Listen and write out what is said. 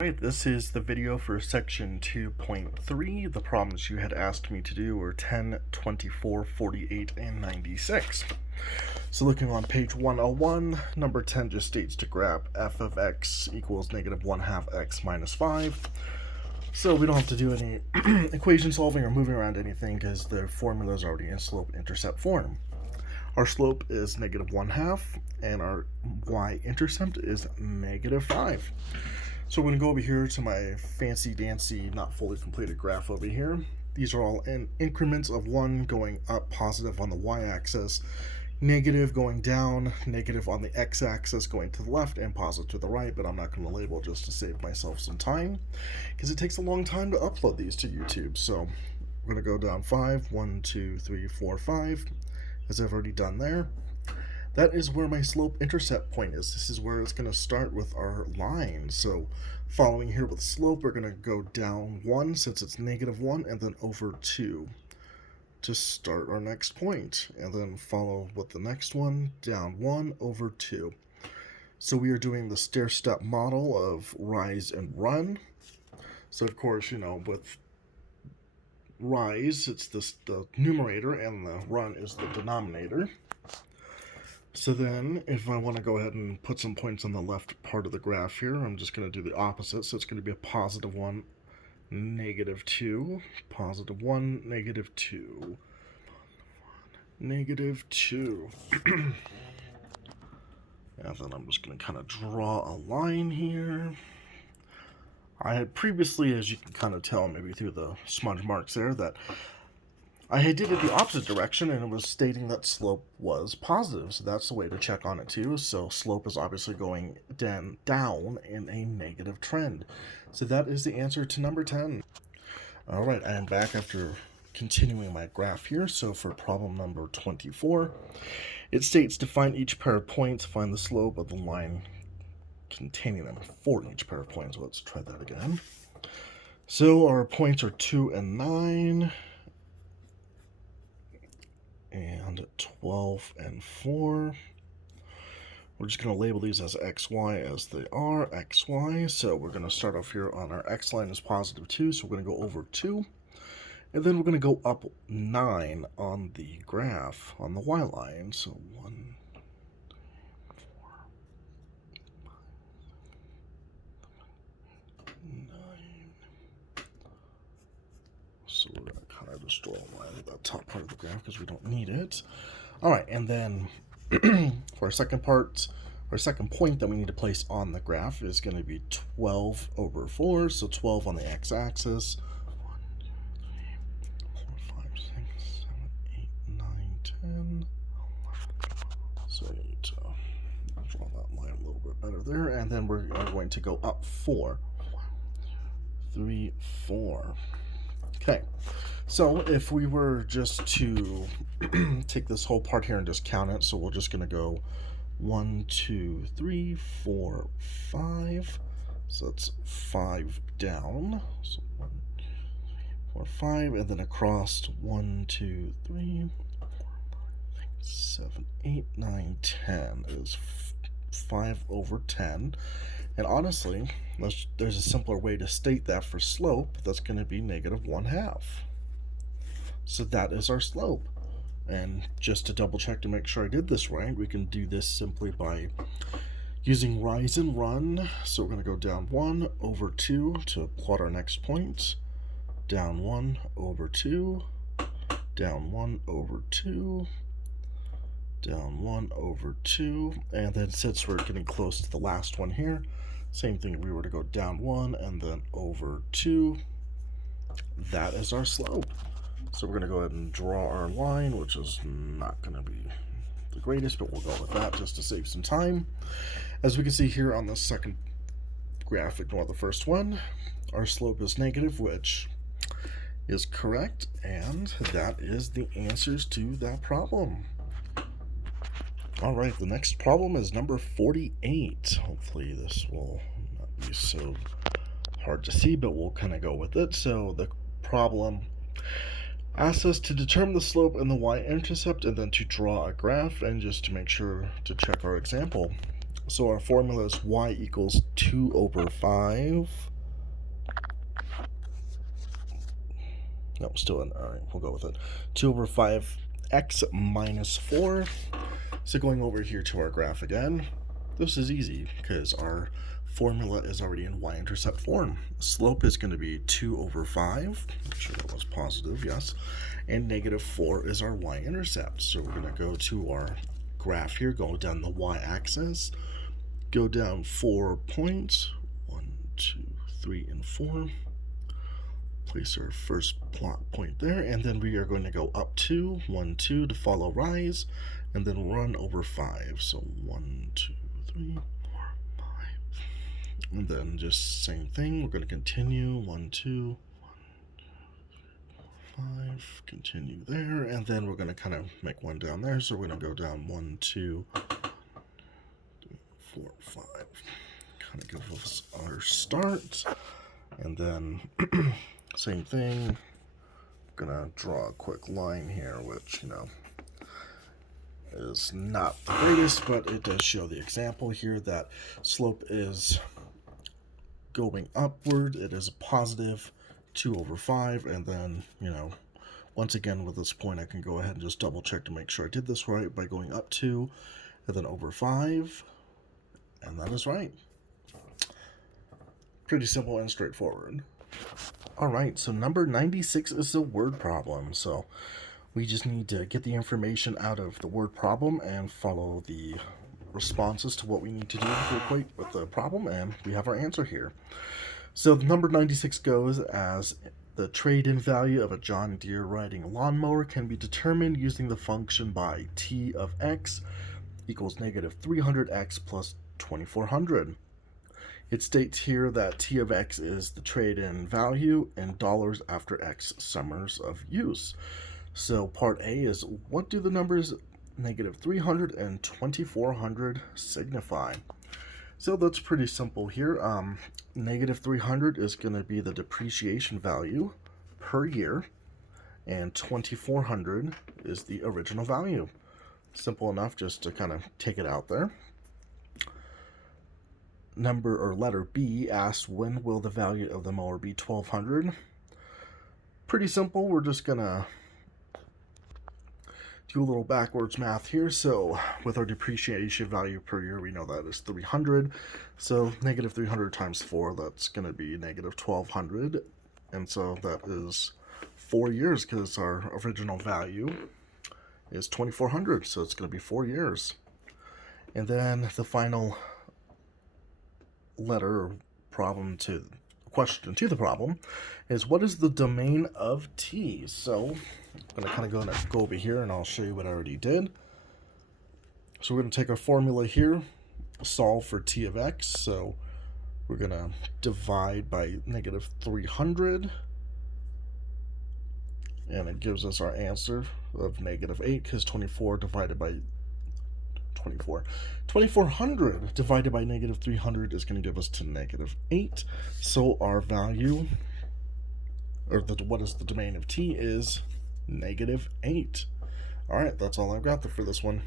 Right, this is the video for section 2.3. The problems you had asked me to do were 10, 24, 48, and 96. So looking on page 101, number 10 just states to graph f of x equals negative 1/2 x minus 5. So we don't have to do any equation solving or moving around anything because the formula is already in slope-intercept form. Our slope is negative 1/2, and our y-intercept is negative 5. So we're going to go over here to my fancy-dancy, not fully completed graph over here. These are all in increments of 1 going up, positive on the y-axis, negative going down, negative on the x-axis going to the left, and positive to the right, but I'm not going to label just to save myself some time, because it takes a long time to upload these to YouTube. So we're going to go down 5, 1, 2, 3, 4, 5, as I've already done there. That is where my slope-intercept point is. This is where it's going to start with our line. So following here with slope, we're going to go down 1 since it's negative 1, and then over 2 to start our next point. And then follow with the next one, down 1 over 2. So we are doing the stair-step model of rise and run. So of course, with rise, it's the numerator, and the run is the denominator. So then, if I want to go ahead and put some points on the left part of the graph here, I'm just going to do the opposite. So it's going to be a positive 1, negative 2, positive 1, negative 2, negative 2. And then I'm just going to kind of draw a line here. I had previously, as you can kind of tell maybe through the smudge marks there, that I did it the opposite direction, and it was stating that slope was positive, so that's the way to check on it too. So slope is obviously going down in a negative trend. So that is the answer to number 10. All right, I am back after continuing my graph here. So for problem number 24, it states to find each pair of points, find the slope of the line containing them for each pair of points. Let's try that again. So our points are 2 and 9. And 12 and 4. We're just going to label these as xy as they are, xy. So we're going to start off here on our x line is positive 2, so we're going to go over 2. And then we're going to go up 9 on the graph, on the y line. So 1, 2, 3, 4, 5, 9. So we're going to kind of just draw a line at that top part of the graph because we don't need it. All right, and then for our second part, our second point that we need to place on the graph is going to be 12 over 4. So 12 on the x-axis. 1, 2, 3, 4, 5, 6, 7, 8, 9, 10. So I need to draw that line a little bit better there. And then we're going to go up 4. 1, 2, 3, 4. Okay, so if we were just to take this whole part here and just count it, so we're just going to go 1, 2, 3, 4, 5. So that's 5 down. So 1, 2, 3, 4, 5, and then across 1, 2, 3, 4, 5, 6, 7, 8, 9, 10 is 5 over 10. And honestly, there's a simpler way to state that for slope. That's going to be negative 1/2. So that is our slope. And just to double check to make sure I did this right, we can do this simply by using rise and run. So we're going to go down 1 over 2 to plot our next point. Down 1 over 2. Down 1 over 2. Down 1 over 2. And then since we're getting close to the last one here, same thing if we were to go down 1 and then over 2. That is our slope. So we're going to go ahead and draw our line, which is not going to be the greatest, but we'll go with that just to save some time. As we can see here on the second graph, ignore the first one, our slope is negative, which is correct, and that is the answers to that problem. All right, the next problem is number 48. Hopefully this will not be so hard to see, but we'll kind of go with it. So the problem asks us to determine the slope and the y-intercept and then to draw a graph. And just to make sure to check our example, So our formula is y equals 2 over 5. No, still in. All right, we'll go with it. 2 over 5x minus 4. So going over here to our graph again, this is easy because our formula is already in y-intercept form. Slope is going to be 2 over 5. Make sure that was positive, yes. And negative 4 is our y-intercept. So we're going to go to our graph here, go down the y-axis, go down 4 points, 1, 2, 3, and 4. Place our first plot point there, and then we are going to go up 2, 1, 2 to follow rise, and then run over 5. So 1, 2, 3, 4, 5. And then just same thing, we're going to continue 1, 2, 5, continue there, and then we're going to kind of make one down there. So we're going to go down 1, 2, 3, 4, 5. Kind of give us our start, and then same thing. I'm gonna draw a quick line here, which, you know, is not the greatest, but it does show the example here that slope is going upward. It is a positive 2 over 5, and then, you know, once again with this point I can go ahead and just double check to make sure I did this right by going up 2 and then over 5, and that is right. Pretty simple and straightforward. Alright, so number 96 is a word problem. So we just need to get the information out of the word problem and follow the responses to what we need to do to equate with the problem, and we have our answer here. So the number 96 goes as the trade-in value of a John Deere riding lawnmower can be determined using the function by t of x equals negative 300x plus 2400. It states here that t of x is the trade-in value in dollars after x summers of use. So part A is, what do the numbers negative 300 and 2400 signify? So that's pretty simple here. Negative 300 is going to be the depreciation value per year, and 2400 is the original value. Simple enough just to kind of take it out there. Number or letter B asks, when will the value of the mower be 1200? Pretty simple. We're just gonna do a little backwards math here. So with our depreciation value per year, we know that is 300. So negative 300 times 4, that's gonna be negative 1200. And so that is 4 years because our original value is 2400. So it's gonna be 4 years. And then the final letter or question to the problem is, what is the domain of t? So I'm going to kind of go over here and I'll show you what I already did. So we're going to take our formula here, solve for t of x. So we're going to divide by negative 300, and it gives us our answer of negative 8 because 2400 divided by negative 300 is going to give us to negative 8. So our value, or what is the domain of t, is negative 8. All right, that's all I've got for this one.